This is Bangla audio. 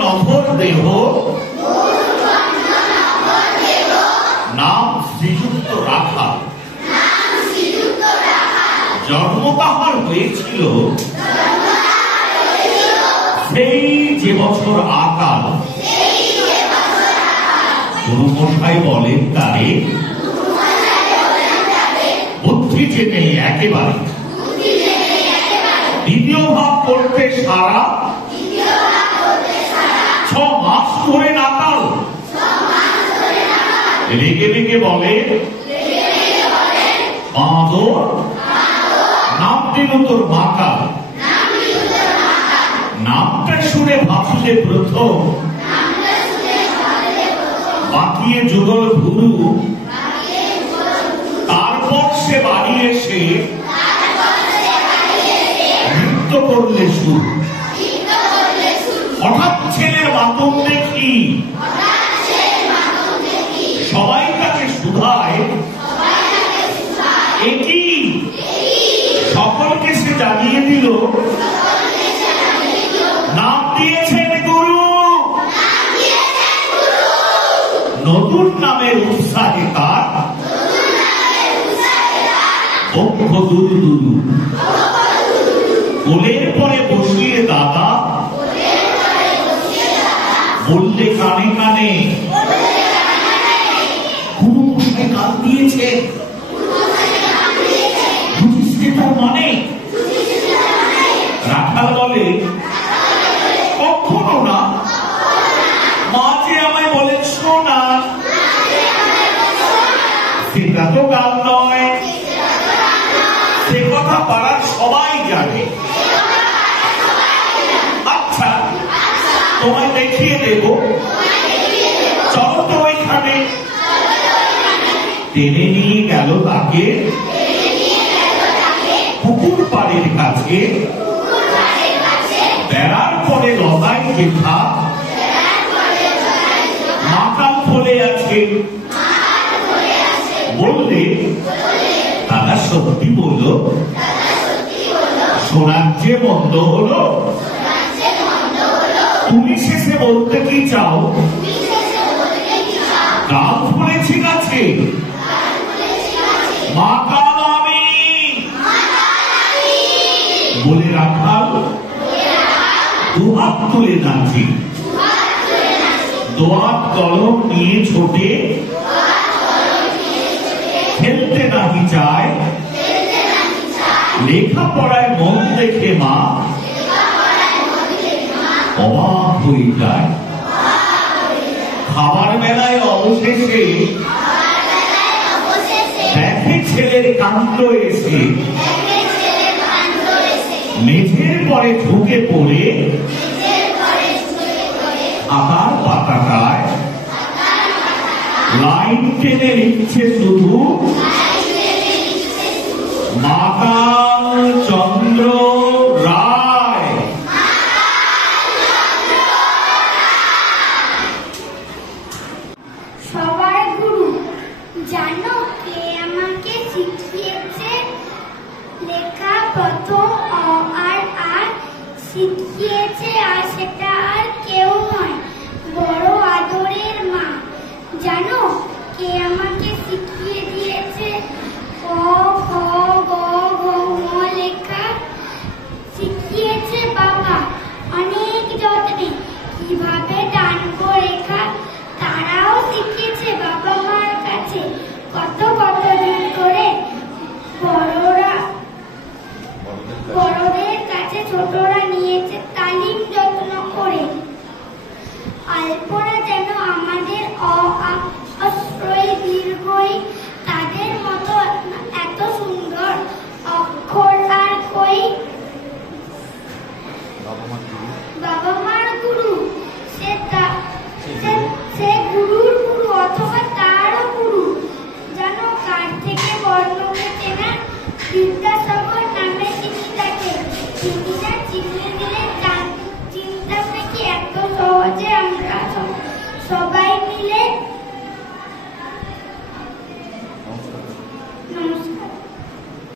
নভর দেহ, নাম শ্রীযুক্ত রাখাল। জন্ম তাহার হয়েছিল সেই যে বছর আকাল। গুরুমশাই বলেন তারে বুদ্ধি যে নেই একেবারে। দ্বিতীয় ভাব করতে সারা 6 মাস ধরে নাকাল। রেগে রেগে বলে বাঁদর, নাম দিল তোর মাকাল। নামটা শুনে ভাবলে প্রথম বাকিয়ে যুগল গুরু, তারপর সে বাড়ি এসে নৃত্য করলে শুরু। হঠাৎ ছেলের মাতম দেখি সবাই তাকে শুধায়, একই সকলকে সে জানিয়ে দিল নাম দিয়েছেন গুরু। নতুন নামের উৎসাহে তার বক্ষ দুরু দুরু। কোলের পরে বসিয়ে দাদা বললে কানে কানে, গুরু মশাই কাল দিয়েছে, বুঝিস তার মানে? রাখাল বলে কখনো না, মা যে আমায় বলেন শোনা, সেটা তো গাল নয়, সে কথা পাড়ার সবাই জানে। আচ্ছা তোমায় দেখিয়ে দেব, চলো তো ওইখানে। টেনে নিয়ে গেল তাকে পুকুর পাড়ের কাছে, বেড়ার পরে লতায় গেথা মাকাল ফলে আছে। বললে দাদা সত্যি বললো, শোনার যে বন্ধ হলো। তুমি শেষে বলতে কি চাও? গাল ফলেছি গাছে, মাকাল আমি বলে রাখাল দুহাত তুলে নাচি। দোয়াত কলম নিয়ে ছোটে খেলতে নাহি চায়, লেখা পড়ায় মন দেখে মা অবাক হয়ে যায়। খাবার বেলায় অবশেষে দেখে ছেলের কাণ্ড এসে, মেঝের পরে ঢুকে পড়ে আকার পাতাটায় লাইন টেনে লিখছে শুধু মাকাল চন্দ্র রায়। সবার গুরু জানো কে আমাকে শিখিয়েছে? লেখা প্রথম অ আর আ শিখিয়েছে, আর সেটা আর কেউ নয়, বড় আদরের মা। জানো কে আমাকে শিখিয়ে দিয়েছে? ক খ গ ঘ ঙ লেখা শিখিয়েছে বাবা অনেক যত্নে। কিভাবে টানবো রেখা তারাও শিখিয়েছে বাবা মার কাছে। কত কত দিন করে বড়দের কাছে ছোটরা নিয়েছে তালিম যত্ন করে। আলপনা যেন